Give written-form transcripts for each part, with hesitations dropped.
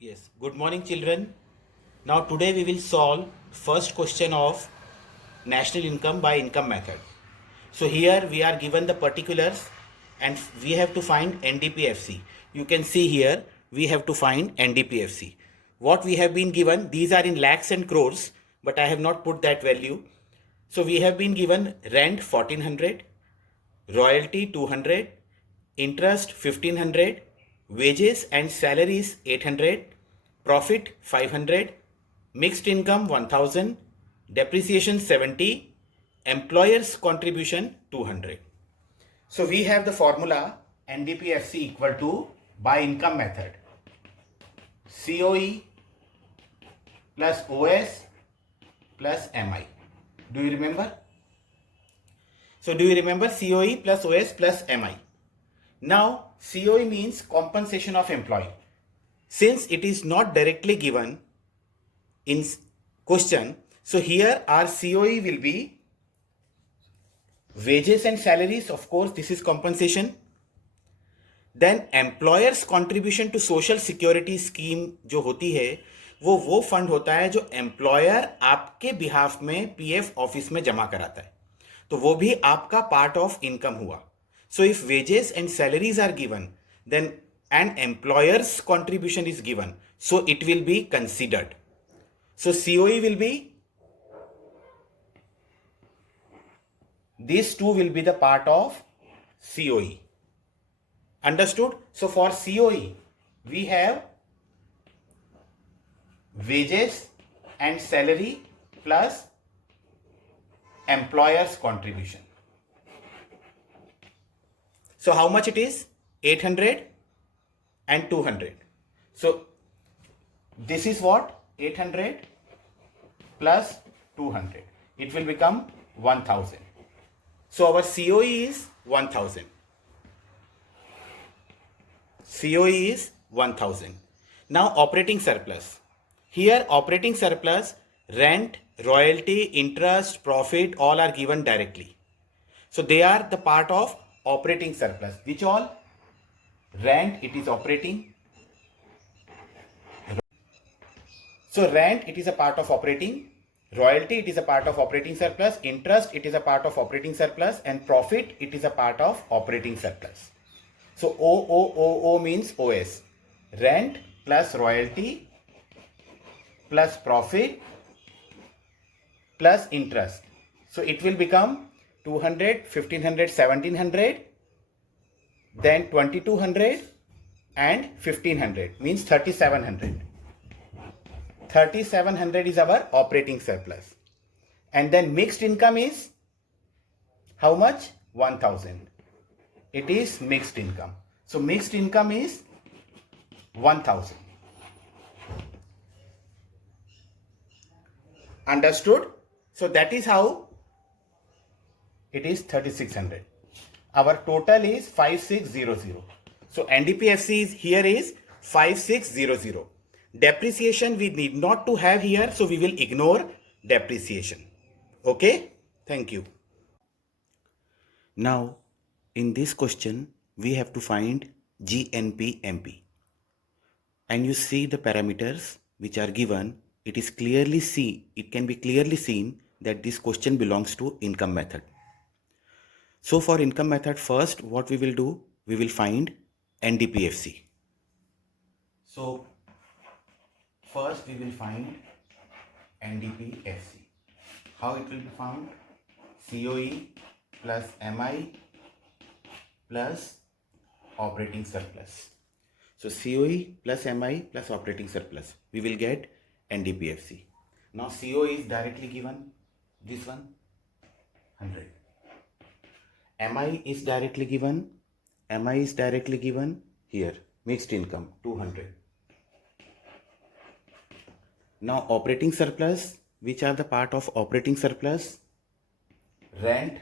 Yes, good morning children. Now today we will solve first question of national income by income method. So here we are given the particulars and we have to find NDPFC. You can see here we have to find NDPFC. What we have been given, these are in lakhs and crores, but I have not put that value. So we have been given rent 1400, royalty 200, interest 1500, wages and salaries 800, profit 500, mixed income 1000, depreciation 70, employer's contribution 200. So we have the formula NDPFC equal to by income method COE plus OS plus MI. Do you remember? So do you remember COE plus OS plus MI? Now COE means compensation of employee. Since it is not directly given in question, so here our COE will be wages and salaries. Of course, this is compensation. Then employers contribution to social security scheme जो होती है वो fund होता है जो employer आपके behalf में PF office में जमा कराता है, तो वो भी आपका पार्ट ऑफ इनकम हुआ. So if wages and salaries are given, then an employer's contribution is given, so it will be considered. So COE will be, these two will be the part of COE. Understood? So for COE, we have wages and salary plus employer's contribution. So how much it is? 800 and 200. So this is what? 800 plus 200. It will become 1000. So our COE is 1000. COE is 1000. Now operating surplus. Here operating surplus, rent, royalty, interest, profit, all are given directly. So they are the part of operating surplus. Which all? Rent, it is operating. So rent, it is a part of operating. Royalty, it is a part of operating surplus. Interest, it is a part of operating surplus. And profit, it is a part of operating surplus. So O means OS. Rent plus royalty plus profit plus interest. So it will become 200, 1500, 1700, then 2200 and 1500 means 3700. 3700 is our operating surplus. And then mixed income is how much? 1000. It is mixed income. So mixed income is 1000. Understood? So that is how it is 3600. Our total is 5600. So NDPFC is here is 5600. Depreciation we need not to have here, so we will ignore depreciation. Okay? Thank you. Now in this question we have to find GNP/MP. And you see the parameters which are given. It can be clearly seen that this question belongs to income method. So for income method, first what we will do, we will find NDPFC. So first we will find NDPFC. How it will be found? COE plus MI plus operating surplus. So COE plus MI plus operating surplus, we will get NDPFC. Now COE is directly given, this one 100. MI is directly given, here, mixed income 200. Now operating surplus, which are the part of operating surplus? Rent,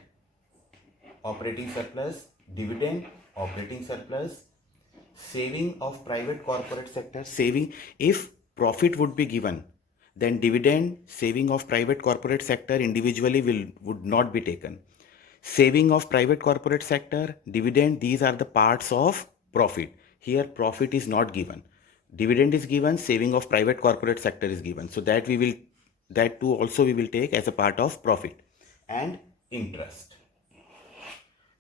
operating surplus, dividend, operating surplus, saving of private corporate sector, saving, if profit would be given, then dividend, saving of private corporate sector individually would not be taken. Saving of private corporate sector, dividend, these are the parts of profit. Here profit is not given. dividend is given, saving of private corporate sector is given. So that too also we will take as a part of profit, and interest.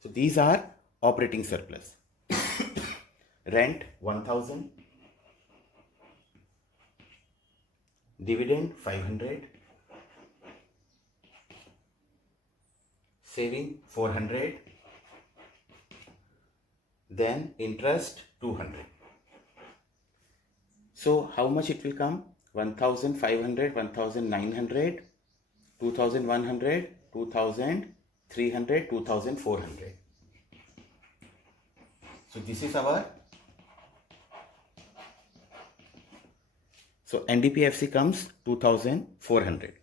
So these are operating surplus. Rent 1000, dividend 500, saving 400, then interest 200. So how much it will come? 1500, 1900, 2100, 2300, 2400. So this is our, so NDPFC comes 2400.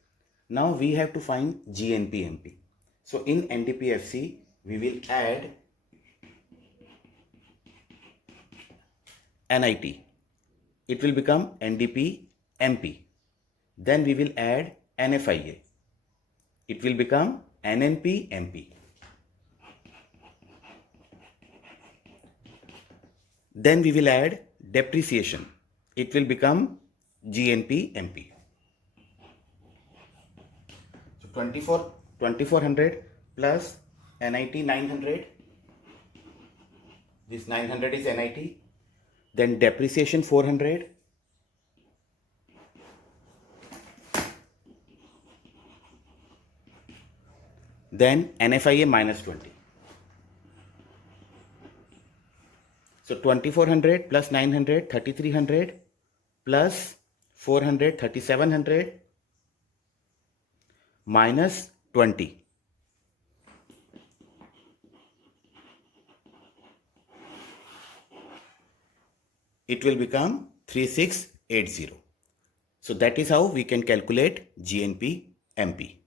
Now we have to find GNPMP. So in NDPFC we will add NIT. It will become NDPMP. Then we will add NFIA. It will become NNPMP. Then we will add depreciation. It will become GNPMP. So 2400 plus NIT 900. This 900 is NIT. Then depreciation 400. Then NFIA minus 20. So 2400 plus 900, 3300 plus 400, 3700 minus 20. It will become 3680. So that is how we can calculate GNPMP.